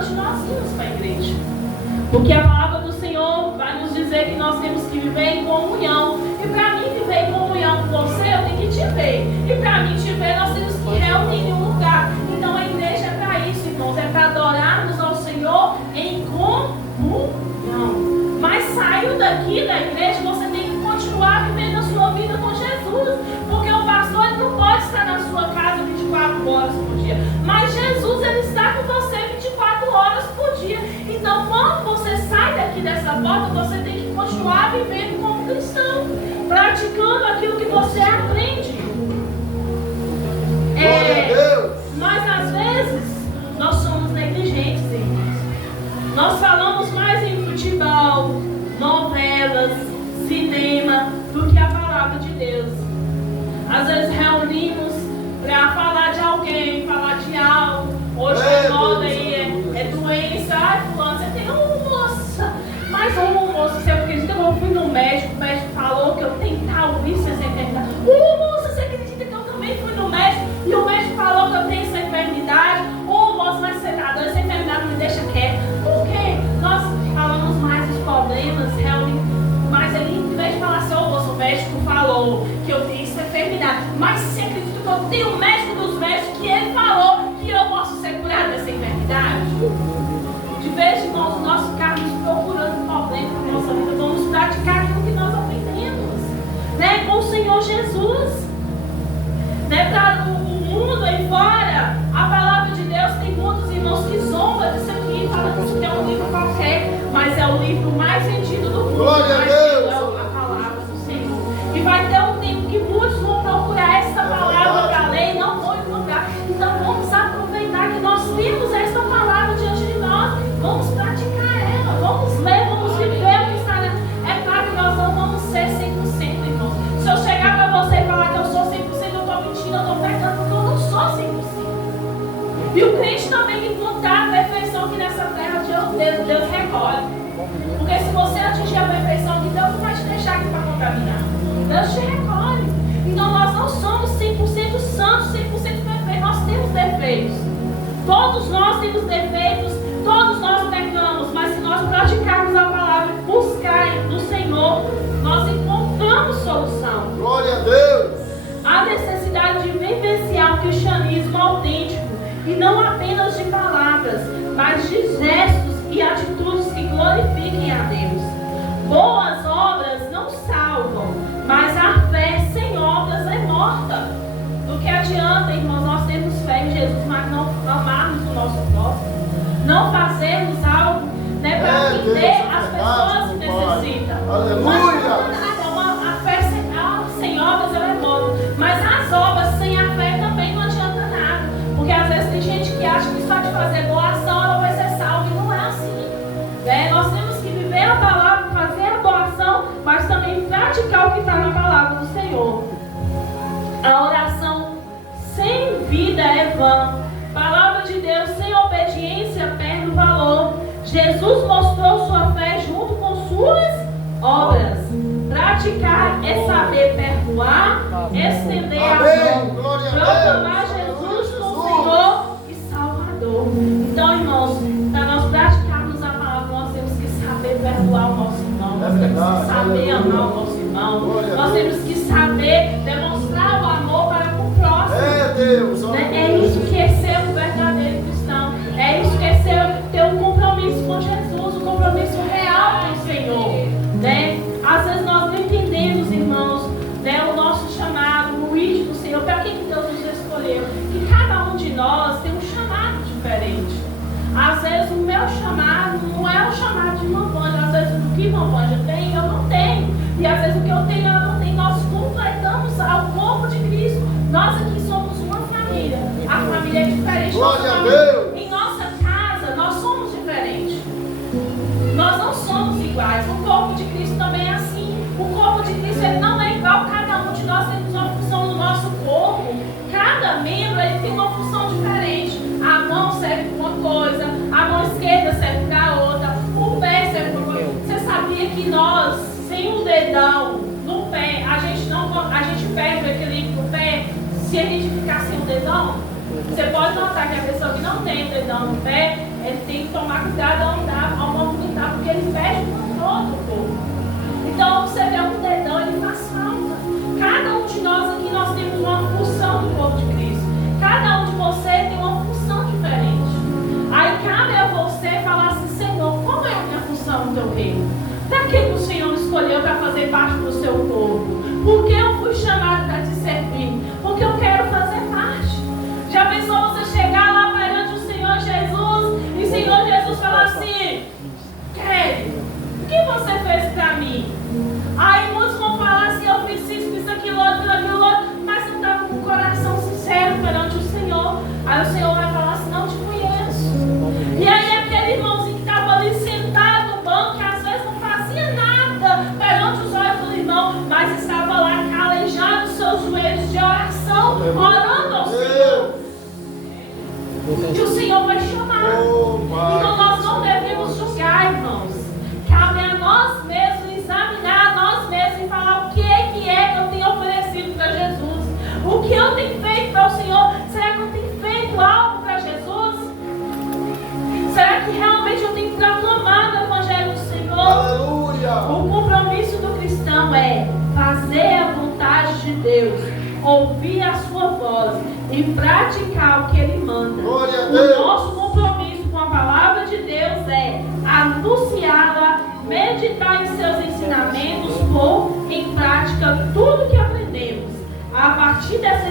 de nós irmos para a igreja. Porque a palavra do Senhor vai nos dizer que nós temos que viver em comunhão. E para mim viver em comunhão com você, eu tenho que te ver. E para mim te ver, nós temos que reunir em um lugar. Então a igreja é para isso, irmãos. É para adorarmos ao Senhor em comunhão. Mas saiu daqui da igreja, você tem que continuar vivendo a sua vida com Jesus. Porque o pastor ele não pode estar na sua casa 24 horas por dia. Mas Jesus ele está com você 24 horas por dia. Então quando você sai daqui dessa porta, você tem que continuar vivendo como cristão, praticando aquilo que você aprende. Mas às vezes nós somos negligentes, irmãos. Nós falamos mais em futebol, novelas, cinema do que a palavra de Deus. Às vezes reunimos para falar de alguém, falar de algo. Hoje a moda aí é doença. Ai, fulano, você tem moça. Mas moça, você acredita que eu fui no médico, o médico falou que eu tenho tal vício, essa enfermidade. Moça, você acredita que eu também fui no médico e o médico falou que eu tenho essa enfermidade? Moça, mas você tá doido, essa enfermidade me deixa quieto. Por quê? Nós falamos mais dos problemas, mas ele, em vez de falar assim, moça, o médico falou que eu tenho essa enfermidade. Mas você acredita que eu tenho o médico dos médicos que ele falou que eu posso ser curado dessa enfermidade? De vez em quando nós ficarmos procurando problemas na nossa vida, vamos praticar aquilo que nós aprendemos, né? Com o Senhor Jesus, né? Para o mundo aí fora, a palavra de Deus, tem muitos irmãos que zombam disso aqui, falam que isso aqui é um livro qualquer, mas é o livro mais vendido do mundo. Glória a Deus! A palavra do Senhor. E vai ter um tempo que muitos vão procurar essa palavra para ler e não vão encontrar. Então vamos aproveitar que nós temos essa palavra diante de nós. Vamos praticar ela, vamos ler, vamos viver o que está nela. É claro que nós não vamos ser 100%, irmãos. Se eu chegar para você e falar que eu sou 100%, eu estou mentindo, eu estou pecando, porque eu não sou 100%. E o crente também tem que lutar a perfeição que nessa terra Deus recolhe. Porque se você atingir a perfeição de Deus, não vai te deixar aqui para contaminar. Deus te recolhe. Então nós não somos 100% santos, 100% perfeitos. Nós temos defeitos. Todos nós temos defeitos, todos nós pecamos. Mas se nós praticarmos a palavra e buscar no Senhor, nós encontramos solução. Glória a Deus! Há necessidade de vivenciar o cristianismo autêntico. E não apenas de palavras, mas de gestos e atitudes que glorifiquem a Deus. Boas obras não salvam, mas a fé sem obras é morta. Do que adianta, irmãos, nós termos fé em Jesus, mas não amarmos o nosso próximo, não fazermos algo, né, para atender as pessoas que necessitam. Aleluia! A fé sem obras ela é morta, mas as obras sem a fé também não adianta nada. Porque às vezes tem gente que acha que só de fazer boa ação ela vai ser salva, e não é assim, né? Nós temos que viver a palavra, fazer a boa ação, mas também praticar o que está na palavra do Senhor. A oração sem vida é vã. Palavra de Deus sem obediência perde o valor. Jesus mostrou sua fé junto com suas obras. Praticar é saber perdoar, estender a mão, proclamar Jesus como Senhor e Salvador. Então, irmãos, para nós praticarmos a palavra, nós temos que saber perdoar o nosso irmão, nós temos que saber amar o nosso irmão, nós temos que saber demonstrar o amor para com o próximo. É isso que é ser um verdadeiro cristão. É isso que é ter um compromisso com Jesus, um compromisso real com o Senhor, né? Às vezes nós não entendemos, irmãos, né, o nosso chamado, o id do Senhor, para que Deus nos escolheu. E cada um de nós tem um chamado diferente. Às vezes o meu chamado não é o chamado de irmã Vânia. Às vezes o que irmã Vânia tem, eu não tenho. E às vezes o que eu tenho, ela não tem. Nós completamos ao corpo de Cristo. Nós aqui somos uma família. A família é diferente. Glória a Deus! Em nossa casa, nós somos diferentes. Nós não somos iguais. O corpo de Cristo também é assim. O corpo de Cristo ele não é igual. Cada um de nós temos uma função no nosso corpo. Cada membro ele tem uma função diferente. A mão serve para uma coisa, a mão esquerda serve para outra, o pé serve para outra. Você sabia que nós, sem o dedão no pé, a gente perde o equilíbrio do pé se a gente ficar sem o dedão? Você pode notar que a pessoa que não tem o dedão no pé, ele tem que tomar cuidado ao movimentar, porque ele perde o controle do corpo. Então, você vê um dedão, ele faz falta. Cada um de nós aqui, nós temos uma função do corpo de Cristo. Cada um de vocês tem uma função diferente. Aí cabe a você falar assim: Senhor, qual é a minha função no teu reino? Para que o Senhor me escolheu para fazer parte do seu corpo? Porque eu fui chamado para te servir. Porque eu quero fazer parte. Já pensou você chegar lá perante o Senhor Jesus e o Senhor Jesus falar assim: Kelly, o que você fez para mim? Aí muitos vão falar assim: eu fiz isso, aquilo, outro, mas não estava com o coração sincero perante o Senhor. Aí o Senhor vai falar assim: não te conheço. E aí aquele irmãozinho que estava ali sentado no banco, que às vezes não fazia nada perante os olhos do irmão, mas estava lá calejado os seus joelhos de oração, orando ao Senhor. E o Senhor vai chamar. Então nós não devemos julgar, irmãos. Cabe a nós mesmos examinar a nós mesmos e falar o que é que eu tenho oferecido para Jesus. O que eu tenho feito para o Senhor? Será que eu tenho feito algo para Jesus? Será que realmente eu tenho proclamado o Evangelho do Senhor? Aleluia! O compromisso do cristão é fazer a vontade de Deus, ouvir a sua voz e praticar o que Ele manda. Glória a Deus. O nosso compromisso com a palavra de Deus é anunciá-la, meditar em seus ensinamentos, pôr em prática tudo que aprendemos. A partir dessa